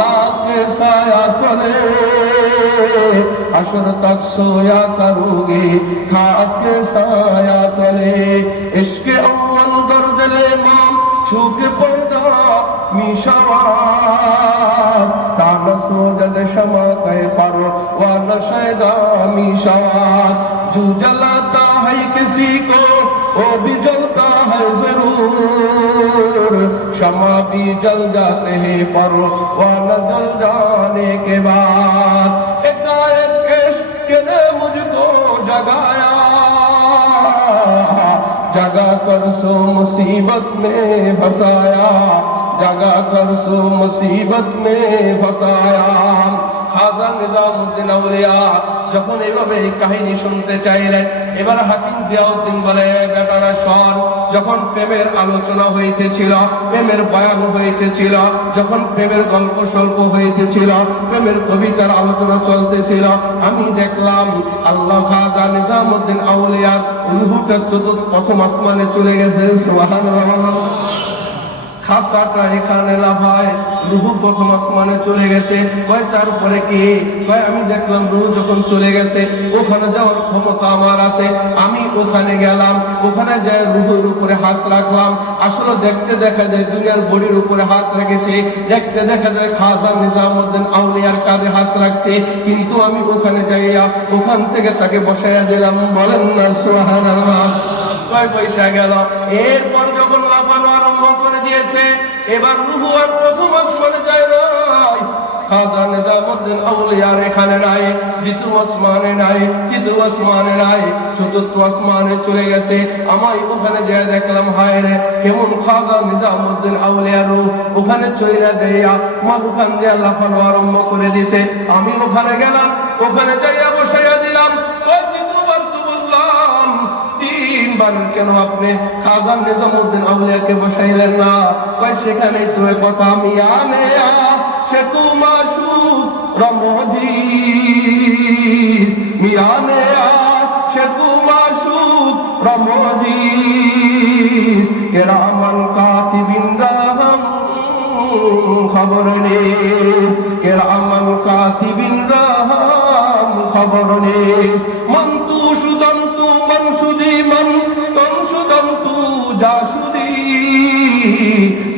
আল্লাহকে সায়া করে আসর তক সোয়া করোগে, খাকে সায়া করে ইশকে অম্বল কর দিলে মাম ছুকে পয়দা মিশাওয়ার তার সোজদ ক্ষমা কে পারো ওয়াল শায়দা মিশাওয়ার জু জলাতা হই কিসি কো ও ভি জলতা জরুর। ক্ষমা ভি জল জাতে হে পারো ওয়াল जल जाने के बाद एकाएक इश्क ने मुझको जगाया जगा कर सो मुसीबत में फसाया जगा कर सो मुसीबत में फसाया খাজা নিজামুদ্দিন আউলিয়া যখন এইভাবে এই কাহিনী শুনতে চাইলেন এবার হাকিম জিয়াউদ্দিন বলে বেটারা শোন যখন প্রেমের আলোচনা হইতেছিল, প্রেমের বয়ান হইতেছিল, যখন প্রেমের গল্প স্বল্প হইতেছিল, প্রেমের কবিতার আলোচনা চলতেছিল, আমি দেখলাম আল্লাহ নিজামুদ্দিন আউলিয়ার রুহুটা চতুর্থ প্রথম আসমানে চলে গেছে, সুবহানাল্লাহ। খাসাটা এখানে লাভায় রুহু প্রথম আসমানে চলে গেছে। কয় তারপরে কি? কয়, আমি দেখলাম রুহু যখন চলে গেছে, ওখানে যাওয়ার ক্ষমতা আমার আছে। আমি ওখানে গেলাম, ওখানে যাই রুহুর উপরে হাত রাখলাম। আসলে দেখতে দেখা যায় দুনিয়ার বডির উপরে হাত রেখেছে। দেখতে দেখা যায় খাজা নিজামুদ্দিন আউলিয়ার কাজে হাত রাখছে। কিন্তু আমি ওখানে যাইয়া ওখান থেকে তাকে বসাইয়া দিলাম। বলেন না, সুবহানাল্লাহ। কয় পয়সা গেল। এরপর যখন লাফানো আরম্ভ করে দিয়েছে, এবার রুহু আর প্রথম আসমানে যায় আমায় ওখানে দেখলাম, হায় রে, কেমন ওখানে যাইয়া মা ওখান দিয়ে লাফানো আরম্ভ করে দিছে। আমি ওখানে গেলাম, ওখানে যাইয়া বসাইয়া তিনবার কেন আপনি? খাজান নিজামুদ্দিন আউলিয়াকে বসাইলেন না। কয় সেখানে তো কথা আমি আনে সে তু মাসুদ রমজি মিয়ানে সে তু মাসুদ রমজি কেরামান কাতিবিন খবর নে। কেরামান কাতিবিন রাহম খবর নে মন্তু সুদন্তু মনসুদি মন তনসুদন্তু জাসুদি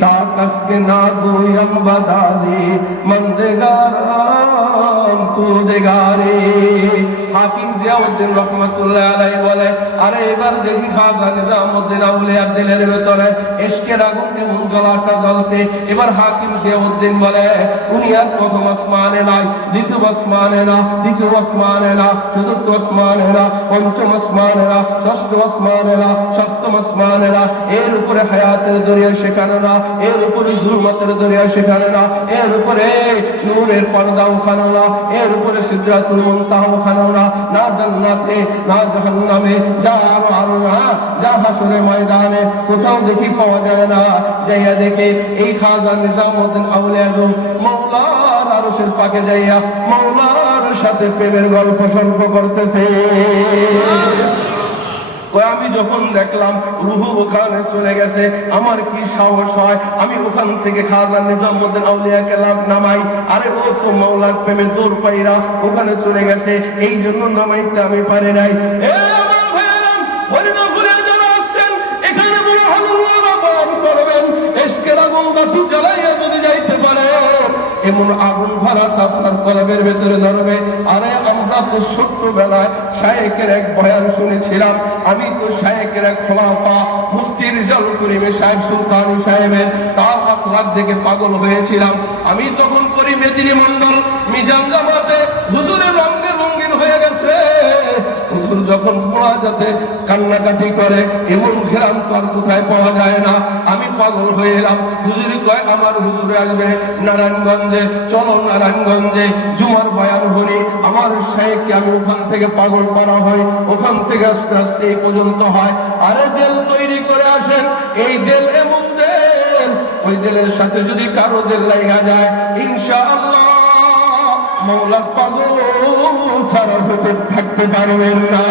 তাকসকে না দুয়ম বদাজি মন্দেগারাম তু দেগারে। হাকিম জিয়াউদ্দিন রহমতুল্লাহ আলাই বলে, আরে এবার দেখি খাজা নিজামুদ্দিন আউলিয়ার দিলের ভেতরে এসকের আগুন কেমন জ্বলাটা জ্বলছে। এবার হাকিম জিয়াউদ্দিন বলে, উনি আর প্রথম আসমানে নাই, দ্বিতীয় আসমানে না, তৃতীয় আসমানে না, চতুর্থ আসমানে না, পঞ্চম আসমানে না, ষষ্ঠ আসমানে না, সপ্তম আসমানে না, এর উপরে হায়াতের দরিয়া সেখানে না, এর উপরে জুলমাতের দরিয়া সেখানে না, এর উপরে নূরের পর্দা ওখানে না, এর উপরে সিদ্ধাতুল মুনতাহা ওখানে না না জান্নাতে, না জাহান্নামে, যা আরও আরও যা হাসরে ময়দানে, কোথাও দেখি পাওয়া যায় না। যাইয়া দেখে এই খাজা নিজামুদ্দিন আউলিয়া মৌলার আরশের পাকে যাইয়া মৌলার সাথে প্রেমের গল্প সল্প করতেছে। আমি যখন দেখলাম রুহু ওখানে চলে গেছে, আমার কি সাহস হয়? আমি ওখান থেকে খাজা নিজামুদ্দিন আউলিয়া কেলাম নামাই। আরে ও তো মৌলার প্রেমে দূর পাইরা ওখানে চলে গেছে, এই জন্য নামাইতে আমি পারি নাই। এখানে যদি যাইতে পারে এমন আগুন ভরাটা আপনার কলবের ভেতরে ধরবে আরে আমরা তো ছোট্টবেলায় শায়েকের এক বয়ান শুনেছিলাম, আমি তো শায়েকের এক খোলাফা, মুফতির জল করিমে সাহেব সুলতান সাহেবের তার আখলাক দেখে পাগল হয়েছিলাম। আমি তখন করি মেদিনী মন্ডল, মিজান জামাতে হুজুরের রঙে রঙিন হয়ে গেছে। হুজুর যখন পড়া যাতে কান্নাকাটি করে, এমন ঘেরাম তো আর কোথায় পাওয়া যায় না। পাগল হয়ে এলাম। হুজুরি কয়, আমার হুজুরে আসবে নারায়ণগঞ্জে। চলো নারায়ণগঞ্জে জুমার বায়ান হরি আমার শেখকে আমি ওখান থেকে পাগল করা হয়। ওখান থেকে আস্তে আস্তে এই পর্যন্ত হয়। আরে দেল তৈরি করে আসেন। এই দেল এমন দেল, ওই দেলের সাথে যদি কারও দেল লাগা যায়, ইনশাআল্লাহ মৌলার পাগল সারা হতে থাকতে পারবেন না।